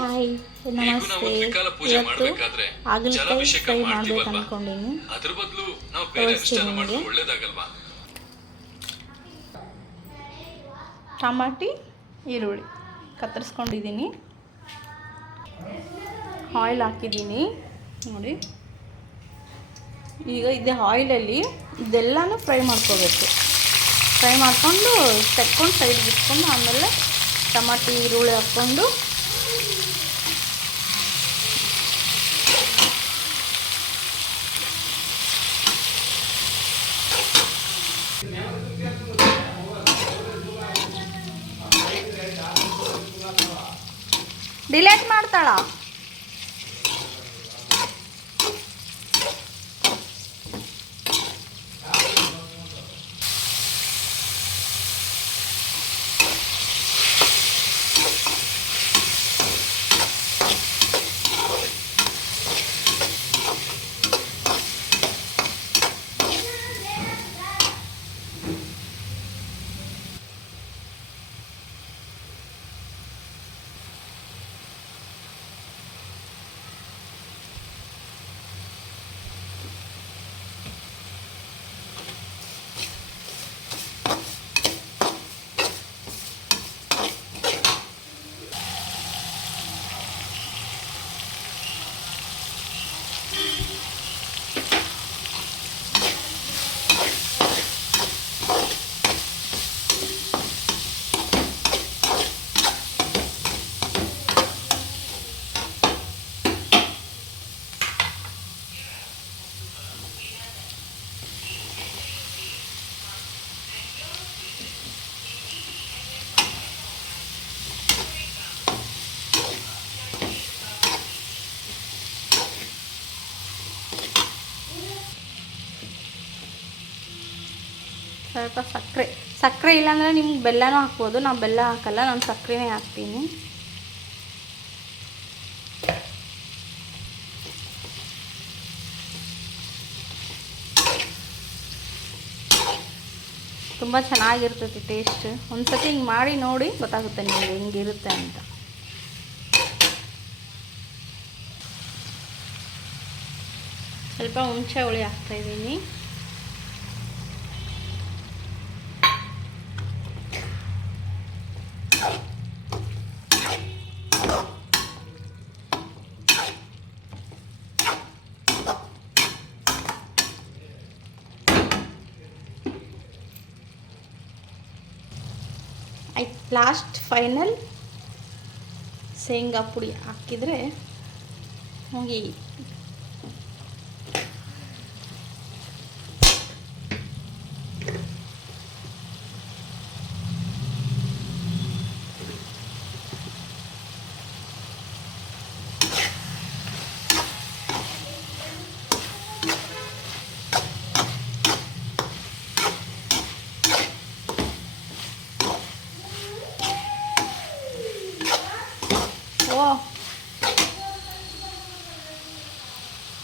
Hi ನಮಸ್ತೆ. ಇವತ್ತು ಹಾಗಲಕಾಯಿ ಫ್ರೈ ಮಾಡ್ಬೇಕು ಅಂದ್ಕೊಂಡೀನಿ. ತೋರಿಸ್ತೀನಿ ನಿಮಗೆ. ಟಮಾಟಿ ಈರುಳ್ಳಿ ಕತ್ತರಿಸ್ಕೊಂಡಿದ್ದೀನಿ, ಆಯಿಲ್ ಹಾಕಿದ್ದೀನಿ ನೋಡಿ. ಈಗ ಇದೇ ಆಯಿಲಲ್ಲಿ ಇದೆಲ್ಲನೂ ಫ್ರೈ ಮಾಡ್ಕೋಬೇಕು. ಫ್ರೈ ಮಾಡಿಕೊಂಡು ತೆಕ್ಕೊಂಡು ಸೈಡ್ಗೆ ಇಟ್ಕೊಂಡು ಆಮೇಲೆ ಟಮಾಟಿ ಈರುಳ್ಳಿ ಹಾಕ್ಕೊಂಡು ಡಿಲೇಟ್ ಮಾಡ್ತಾಳ. ಸ್ವಲ್ಪ ಸಕ್ಕರೆ ಇಲ್ಲಾಂದರೆ ನಿಮ್ಗೆ ಬೆಲ್ಲನೂ ಹಾಕ್ಬೋದು. ನಾವು ಬೆಲ್ಲ ಹಾಕಲ್ಲ, ನಾನು ಸಕ್ಕರೆನೇ ಹಾಕ್ತೀನಿ. ತುಂಬ ಚೆನ್ನಾಗಿರ್ತೈತಿ ಟೇಸ್ಟ್. ಒಂದು ಸತಿ ಹಿಂಗೆ ಮಾಡಿ ನೋಡಿ, ಗೊತ್ತಾಗುತ್ತೆ ನಿಮಗೆ ಹೆಂಗಿರುತ್ತೆ ಅಂತ. ಸ್ವಲ್ಪ ಹುಣಸೆ ಹುಳಿ ಹಾಕ್ತಾಯಿದ್ದೀನಿ. ಲಾಸ್ಟ್ ಫೈನಲ್ ಶೇಂಗಾ ಪುಡಿ ಹಾಕಿದರೆ ಮುಗಿ